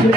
ఒక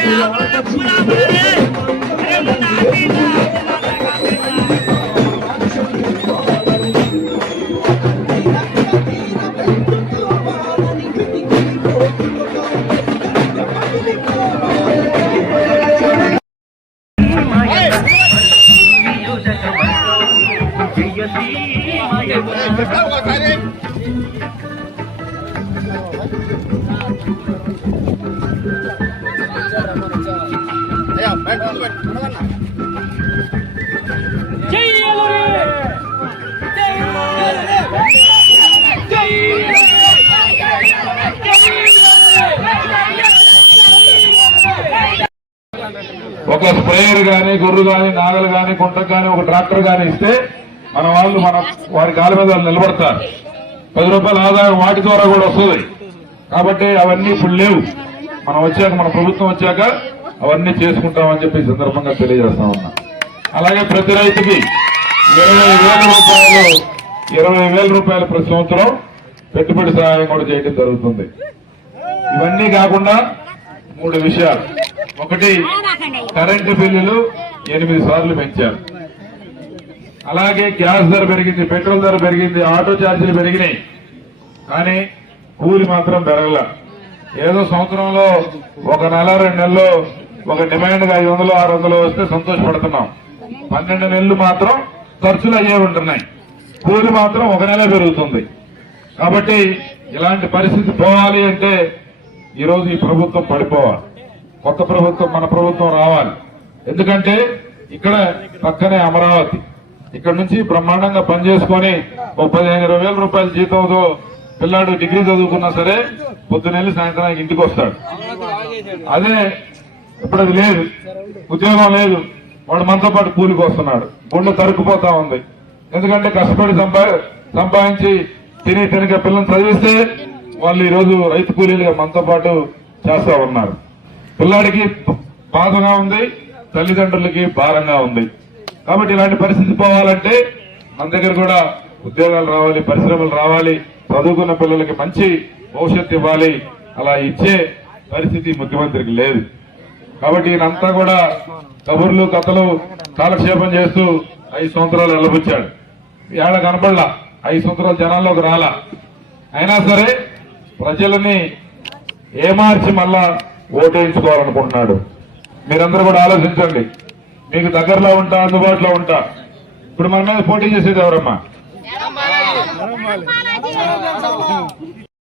స్ప్రేయర్ గాని, గొర్రు గాని, నాగలు గాని, కుంటకు గాని, ఒక ట్రాక్టర్ గాని ఇస్తే మన వాళ్ళు వారి కాళ్ళ మీద నిలబడతారు. 10 రూపాయల ఆదాయం వాటి ద్వారా కూడా వస్తుంది. కాబట్టి అవన్నీ ఇప్పుడు లేవు. మనం వచ్చాక, మన ప్రభుత్వం వచ్చాక అవన్నీ చేసుకుంటామని చెప్పి ఈ సందర్భంగా తెలియజేస్తా ఉన్నా. అలాగే ప్రతి రైతుకి 20,000 రూపాయలు ప్రతి సంవత్సరం పెట్టుబడి సహాయం కూడా చేయడం జరుగుతుంది. ఇవన్నీ కాకుండా 3 విషయాలు. ఒకటి, కరెంటు బిల్లులు 8 సార్లు పెంచారు. అలాగే గ్యాస్ ధర పెరిగింది, పెట్రోల్ ధర పెరిగింది, ఆటో ఛార్జీలు పెరిగినాయి. కానీ కూలి మాత్రం పెరగల. ఏదో సంవత్సరంలో 1 నెల 2 నెలల్లో ఒక డిమాండ్గా 500, 600 వస్తే సంతోషపడుతున్నాం. 12 నెలలు మాత్రం ఖర్చులు అయ్యే ఉంటున్నాయి. కూలి మాత్రం 1 నెల పెరుగుతుంది. కాబట్టి ఇలాంటి పరిస్థితి పోవాలి అంటే ఈరోజు ఈ ప్రభుత్వం పడిపోవాలి. కొత్త ప్రభుత్వం, మన ప్రభుత్వం రావాలి. ఎందుకంటే ఇక్కడ పక్కనే అమరావతి. ఇక్కడ నుంచి బ్రహ్మాండంగా పనిచేసుకొని 15,000 రూపాయల జీతంతో పిల్లాడు డిగ్రీ చదువుకున్నా సరే పొద్దునెళ్ళి సాయంత్రానికి ఇంటికి వస్తాడు. అదే ఇప్పుడు అది లేదు, ఉద్యోగం లేదు, వాడు మనతో పాటు కూలికి వస్తున్నాడు. గుండె తరుక్కుపోతా ఉంది. ఎందుకంటే కష్టపడి సంపాదించి తిని పిల్లల్ని చదివిస్తే వాళ్ళు ఈరోజు రైతు కూలీలుగా మనతో పాటు చేస్తా ఉన్నారు. పిల్లాడికి బాధగా ఉంది, తల్లిదండ్రులకి భారంగా ఉంది. కాబట్టి ఇలాంటి పరిస్థితి పోవాలంటే మన దగ్గర కూడా ఉద్యోగాలు రావాలి, పరిశ్రమలు రావాలి, చదువుకున్న పిల్లలకి మంచి భవిష్యత్తు ఇవ్వాలి. అలా ఇచ్చే పరిస్థితి ముఖ్యమంత్రికి లేదు. కాబట్టి ఈయనంతా కూడా కబుర్లు, కథలు, కాలక్షేపం చేస్తూ 5 సంవత్సరాలు వెళ్ళబుచ్చాడు. ఏడ కనపడలా, 5 సంవత్సరాలు జనాల్లోకి రాలా. అయినా సరే ప్రజలని ఏమార్చి మళ్ళా ఓటేయించుకోవాలనుకుంటున్నాడు. మీరందరూ కూడా ఆలోచించండి. మీకు దగ్గరలో ఉంటా, అందుబాటులో ఉంటా. ఇప్పుడు మన మీద పోటీ చేసేది ఎవరమ్మా?